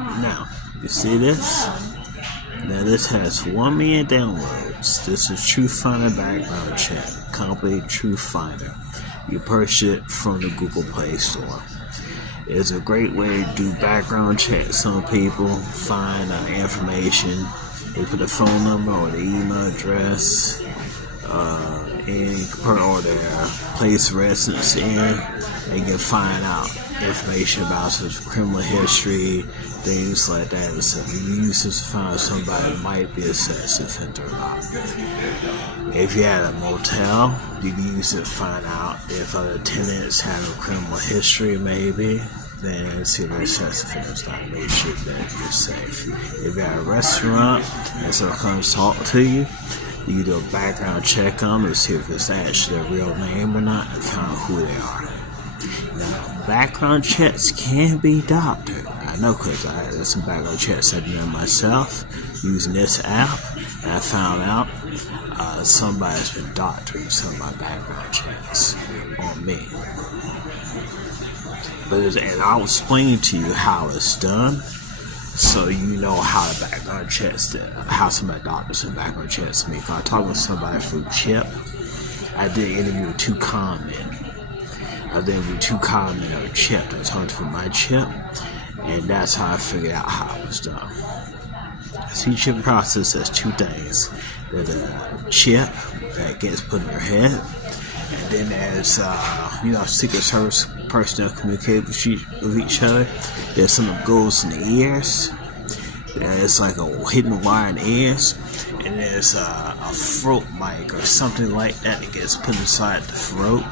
Now, you see this? Now this has 1 million downloads. This is Truth Finder background check. Company Truth Finder. You purchase it from the Google Play Store. It's a great way to do background checks on people, find information. They put the phone number or the email address, and you can put all their place of residence in, and you can find out information about such criminal history, things like that. So you use this to find out somebody might be a sex offender or not. If you had a motel, you can use it to find out if other tenants have a criminal history, maybe. Then see if they're sex offenders, not make sure that you're safe. If you're at a restaurant and someone comes talk to you, you do a background check on them to see if it's actually their real name or not, and find out who they are. Now, background checks can be doctored. I know because I had some background checks I've done myself using this app, and I found out somebody's been doctoring some of my background checks on me. And I'll explain to you how it's done, so you know how the background checks, how somebody doctors some background checks to me. If I talked with somebody from CHIP, I did an interview with 2Common. I did with 2Common or CHIP. I talked to my CHIP, and that's how I figured out how it was done. See, CHIP process has 2 things. There's a chip that gets put in your head, and then there's Secret Service personnel communicate with each other. There's something that goes in the ears. There's like a hidden wire in the ears, and there's a throat mic or something like that that gets put inside the throat.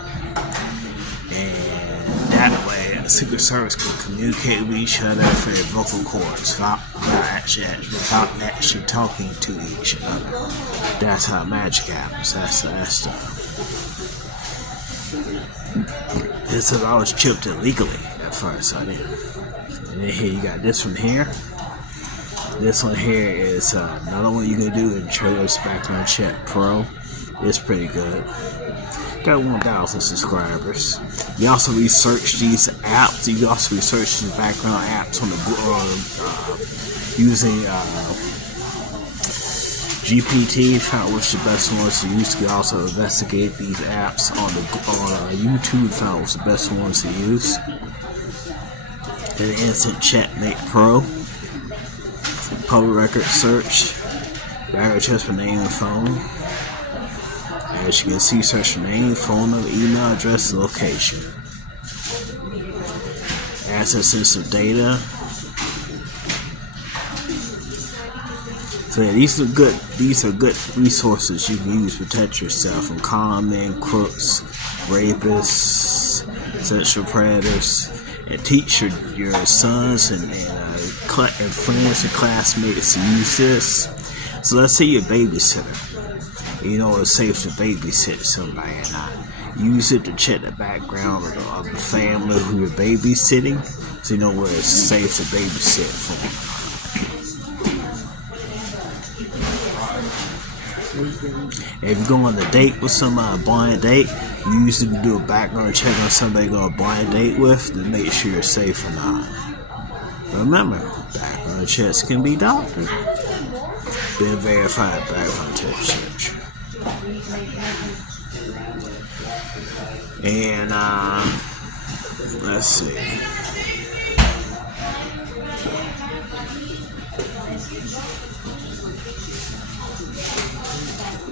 And that way, the Secret Service can communicate with each other for their vocal cords without actually talking to each other. That's how magic happens. That's This is I was chipped illegally at first, I didn't. And then here you got this one here. This one here is another one you can do in Trailers Background Check Pro. It's pretty good. Got 1,000 subscribers. You also research these apps. You can also research these background apps on the using GPT, found which the best ones to use. You can also investigate these apps on YouTube, found which the best ones to use. And Instant Checkmate Pro, public record search, background checks for name and phone. As you can see, search for name, phone number, email address, and location. Access sensitive data. So yeah, these are good resources you can use to protect yourself from con men, crooks, rapists, sexual predators, and teach your sons and friends and classmates to use this. So let's say you're a babysitter. You know it's safe to babysit somebody or not. Use it to check the background of the family who you're babysitting, so you know where it's safe to babysit for. If you're going on a date with somebody, a blind date, you usually do a background check on somebody you're going on a blind date with to make sure you're safe or not. Remember, background checks can be doctored. Been verified background check search. And let's see.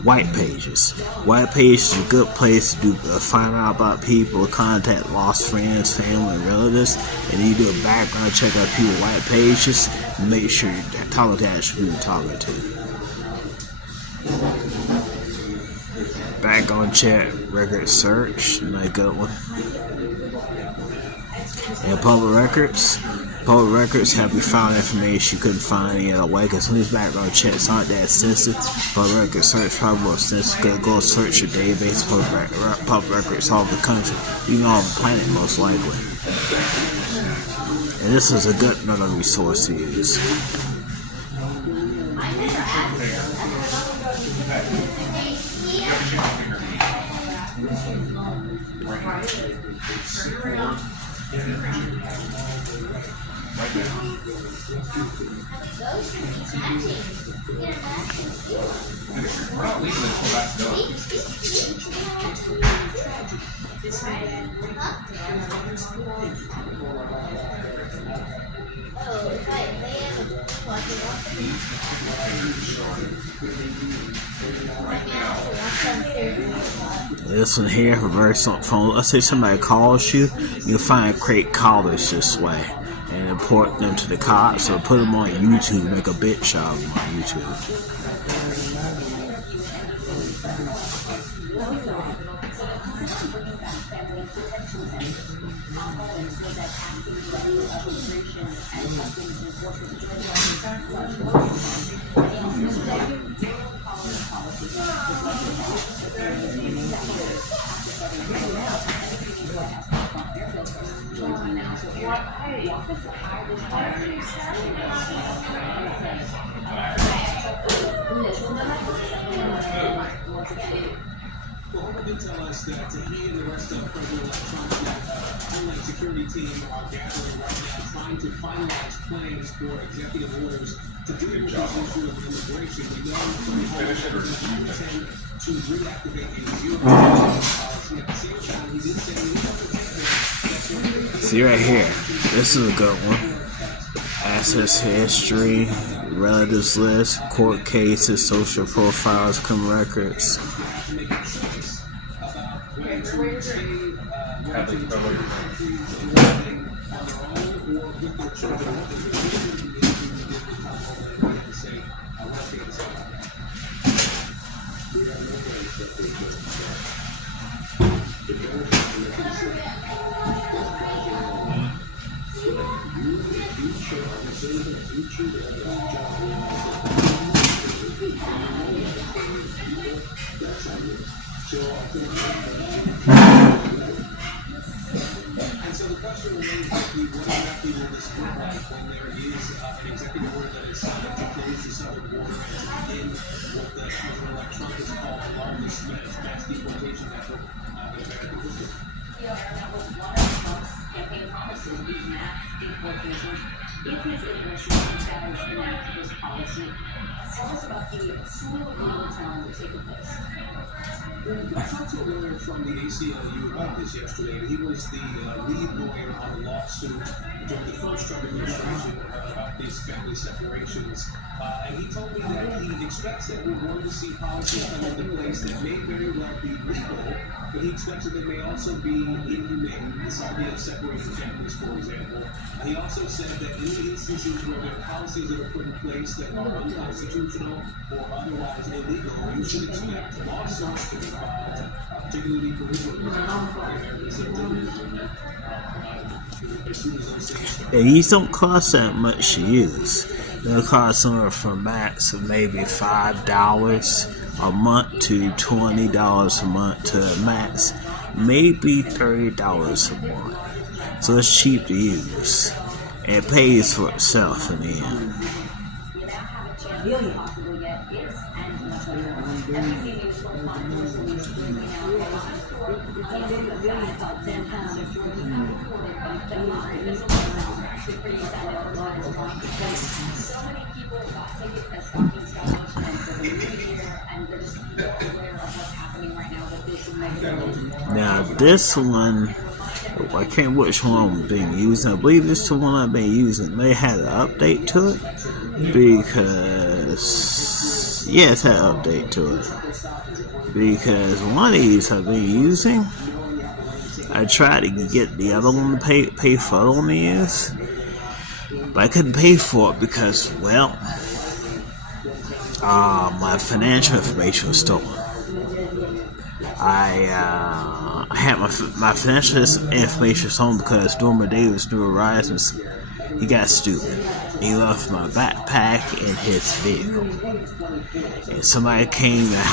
White pages. White pages is a good place to find out about people, contact lost friends, family, and relatives, and you do a background check on people. White pages, and make sure you're talking to actually who you're talking to. Background check, record search, another good one. And public records. Public records have you found information you couldn't find any other way, because some of these background checks aren't that sensitive. Public record search probably more sensitive. Go search your database, public records all over the country, even all over the planet most likely. And this is a good another resource to use. This one here for very phone. Let's say somebody calls you, you'll find great callers this way and import them to the cops or put them on YouTube, make a bitch of them on YouTube. Well, Homer did tell us that he and the rest of Federal Electronic Homeland Security team are gathering right now, trying to finalize plans for executive orders to deal with this issue of immigration. We know from the Homeland intend to reactivate a zero policy. At the same time, he did say See right here, this is a good one. Access history, relatives list, court cases, social profiles, criminal records. And so the question remains, what exactly will this look like when there is an executive order that is signed to close the southern border and to begin what the Federal Electronic called the largest mass deportation effort in American history. That was one of Trump's campaign promises, these mass deportations. If his administration does enact this policy, tell us about the school of legal talent taking place. I talked to a lawyer from the ACLU about this yesterday, and he was the lead lawyer on the lawsuit during the first Trump administration about these family separations. And he told me that he expects that we're going to see policies come into place that may very well be legal, but he expects that they may also be inhumane. This idea of separating families, for example. He also said that in the instances where there are policies that are put in place that are unconstitutional or otherwise illegal, you should expect lawsuits to be filed, particularly for his And these don't cost that much to use. They'll cost somewhere from max of maybe $5 a month to $20 a month to max maybe $30 a month. So it's cheap to use. And it pays for itself in the end. Now this one, I can't remember which one I'm being used. I believe this is the one I've been using. They had an update to it because it's had an update to it because one of these I've been using. I tried to get the other one to pay for the one to use, but I couldn't pay for it because, well, my financial information was stolen. I had my financial information stolen because Dormer Davis, New Horizons, he got stupid. He left my backpack in his vehicle, and somebody came and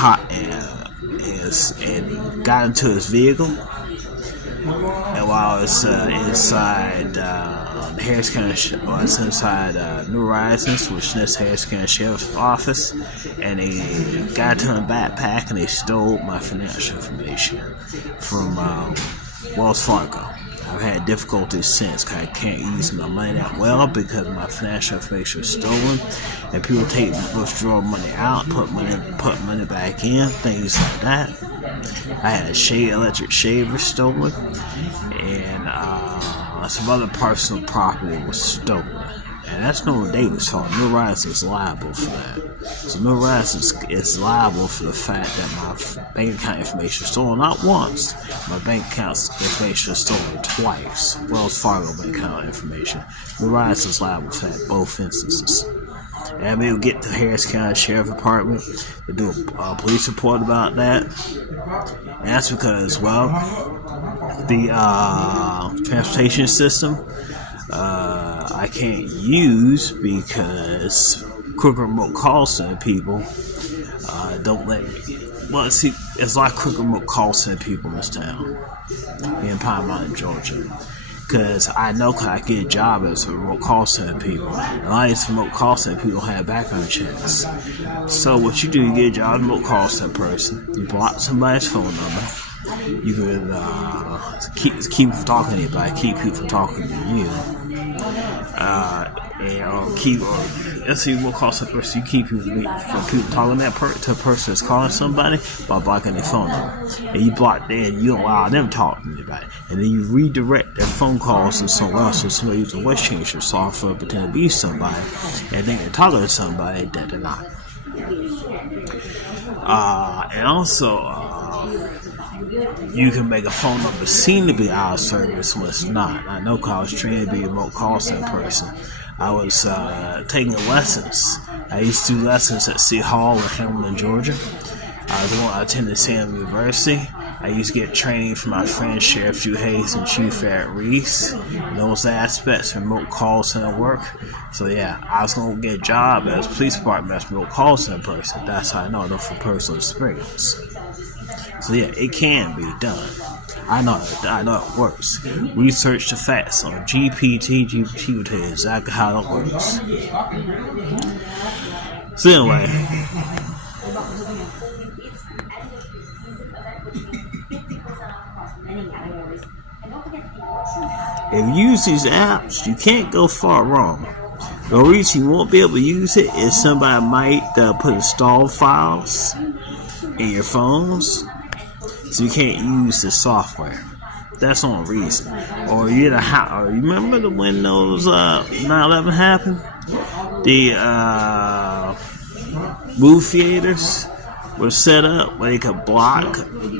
got into his vehicle. And while I was inside Harris County, I was inside New Horizons, which is Harris County Sheriff's Office, and they got into my backpack and they stole my financial information from Wells Fargo. I've had difficulties since, because I can't use my money that well because my financial information is stolen, and people withdraw money out, put money back in, things like that. I had a electric shaver stolen, and some other personal property was stolen. And that's Norman Davis' fault. Mill Rise is liable for that. So Mill Rise is liable for the fact that my bank account information was stolen not once. My bank account information was stolen twice. Wells Fargo bank account information. Mill Rise is liable for that, both instances. And I'm able to get the Harris County Sheriff Department to do a police report about that. And that's because, well, the transportation system I can't use because quick remote call center people don't let me. Well, see, there's a lot of quick remote call center people in this town, in Pine Mountain, Georgia. Because I know I get a job as a remote call center people. And a lot of these remote call center people don't have background checks. So what you do, you get a job as a remote call center person. You block somebody's phone number. You can keep from talking to anybody, keep people from talking to you. Let's see what costs a person. You keep people from people talking to a person that's calling somebody by blocking their phone number, and you block them. You don't allow them to talk to anybody, and then you redirect their phone calls to somewhere else. So somebody uses a voice changer software, pretend to be somebody, and then they're talking to somebody that they're not. And also, you can make a phone number seem to be out of service when it's not. I know because I was trained to be a remote call center person. I was taking lessons. I used to do lessons at City Hall in Hamilton, Georgia. I attended Sam University. I used to get training from my friends Sheriff Drew Hayes and Chief Eric Reese in those aspects of remote call center work. So yeah, I was going to get a job as police department as a remote call center person. That's how I know from personal experience. So yeah, it can be done. I know it works. Research the facts on GPT. GPT will tell you exactly how it works. So anyway, if you use these apps, you can't go far wrong. The reason you won't be able to use it is somebody might put installed files in your phones, so you can't use the software. That's the only reason. Or you remember the Windows 9/11 happened? The movie theaters were set up where you could block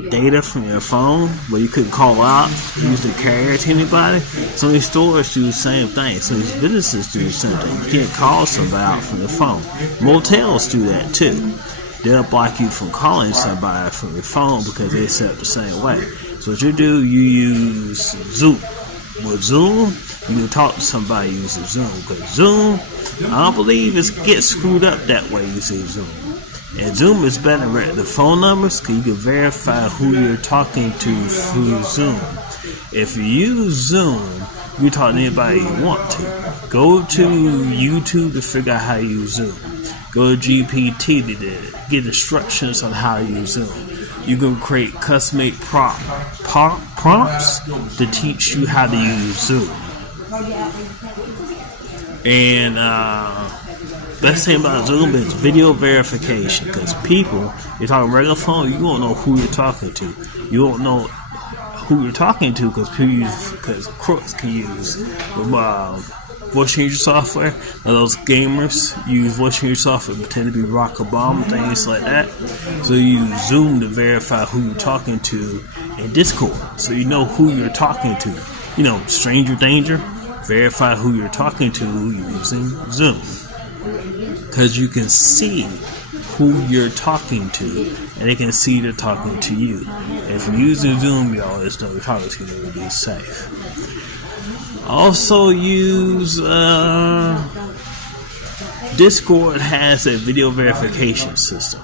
data from your phone, where you couldn't call out, use the carrier to anybody. Some of these stores do the same thing. Some of these businesses do the same thing. You can't call somebody out from your phone. Motels do that too. They'll block you from calling somebody from your phone because they set up the same way. So what you do, you use Zoom. With Zoom, you can talk to somebody using Zoom. Because Zoom, I don't believe it gets screwed up that way using Zoom. And Zoom is better at the phone numbers because you can verify who you're talking to through Zoom. If you use Zoom, you talk to anybody you want to. Go to YouTube to figure out how to use Zoom. Go to GPT to get instructions on how to use Zoom. You can create custom-made prompts to teach you how to use Zoom. And best thing about Zoom is video verification, because people, you're talking regular phone, you won't know who you're talking to. You won't know who you're talking to because crooks can use voice changer software. Those gamers use voice changer software, pretend to be Barack Obama, things like that. So you use Zoom to verify who you're talking to in Discord, so you know who you're talking to. You know, stranger danger. Verify who you're talking to using Zoom, because you can see who you're talking to, and they can see they're talking to you. And if you're using Zoom, you always know you're talking to you to be safe. Also use Discord has a video verification system.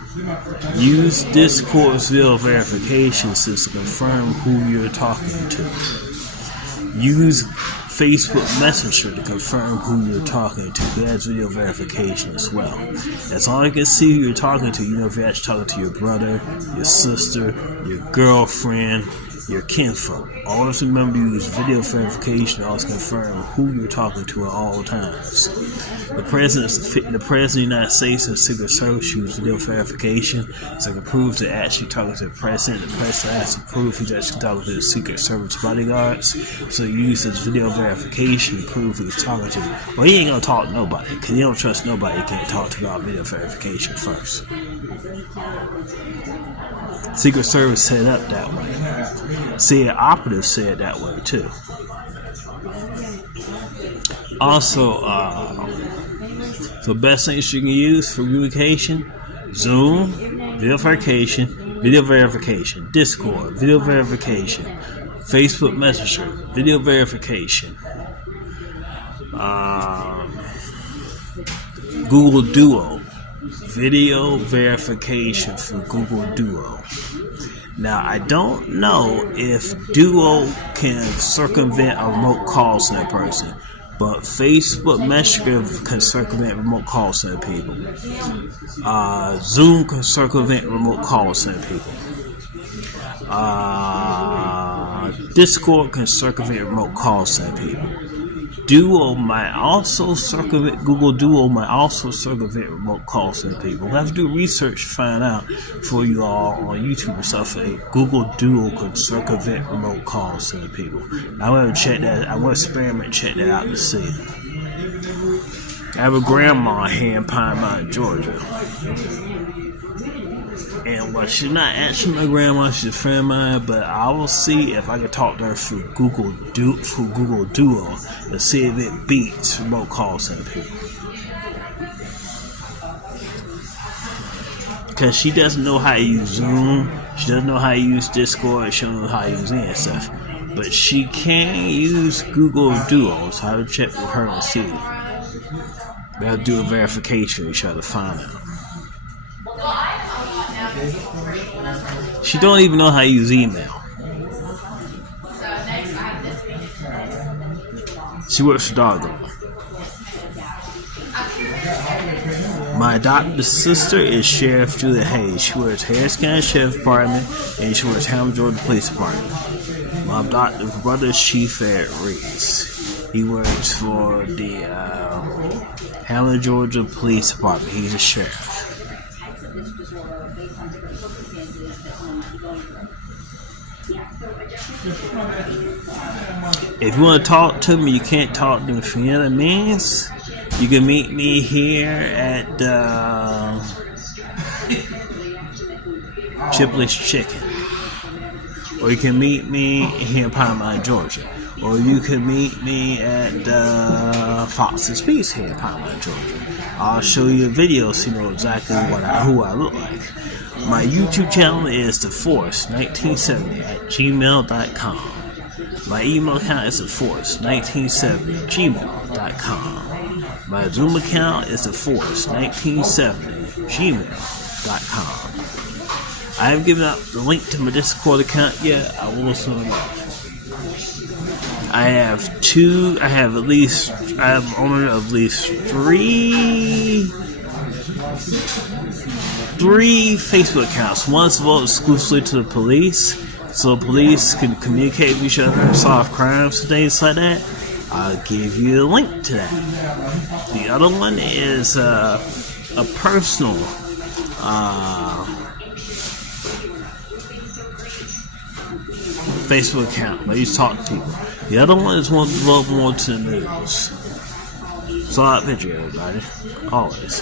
Use Discord's video verification system to confirm who you're talking to. Use Facebook Messenger to confirm who you're talking to. That's video verification as well. That's all you can see who you're talking to. You know if you're actually talking to your brother, your sister, your girlfriend, your kinfolk. Always remember to use video verification to always confirm who you're talking to at all times. The President of the United States and Secret Service use video verification so it can prove they're actually talking to the President. The President has to prove he's actually talking to the Secret Service bodyguards. So he uses video verification to prove who he's talking to. Well, he ain't gonna talk to nobody because he don't trust nobody he can't talk to without video verification first. Secret Service set up that way. CIA operatives said that way too. Also, so best things you can use for communication: Zoom, video verification, Discord, video verification, Facebook Messenger, video verification, Google Duo, video verification for Google Duo. Now, I don't know if Duo can circumvent a remote call center person, but Facebook Messenger can circumvent remote call center people. Zoom can circumvent remote call center people. Discord can circumvent remote call center people. Duo might also circumvent, Google Duo might also circumvent remote call center people. We'll have to do research to find out for you all on YouTube and stuff. Google Duo could circumvent remote call center people. I'm going to check that. I'm going to experiment check that out to see. I have a grandma here in Pine Mountain, Georgia. And well, she's not actually my grandma, she's a friend of mine, but I will see if I can talk to her through Google Duo to see if it beats remote call center people. Because she doesn't know how to use Zoom, she doesn't know how to use Discord, she don't know how to use any stuff. But she can use Google Duo, so I will check with her and see. They'll do a verification and try to find out. She don't even know how to use email. She works for Doggo. My adopted sister is Sheriff Julia Hayes. She works Harris County Sheriff Department and she works Hammond, Georgia Police Department. My adopted brother is Chief Ed Reese. He works for the Hammond, Georgia Police Department. He's a sheriff. If you want to talk to me, you can't talk to me for any other means. You can meet me here at Chipley's Chicken, or you can meet me here in Pine Mountain, Georgia, or you can meet me at Fox's Peace here in Pine Mountain, Georgia. I'll show you a video so you know exactly who I look like. My YouTube channel is TheForce1970 at gmail.com. My email account is TheForce1970 at gmail.com. My Zoom account is TheForce1970 at gmail.com. I haven't given out the link to my Discord account yet. I will soon enough. I have owner of at least three Facebook accounts. One's devoted exclusively to the police, so police can communicate with each other and solve crimes and things like that. I'll give you a link to that. The other one is a personal Facebook account where you talk to people. The other one is one devoted more to the news. So I'll picture everybody. Always.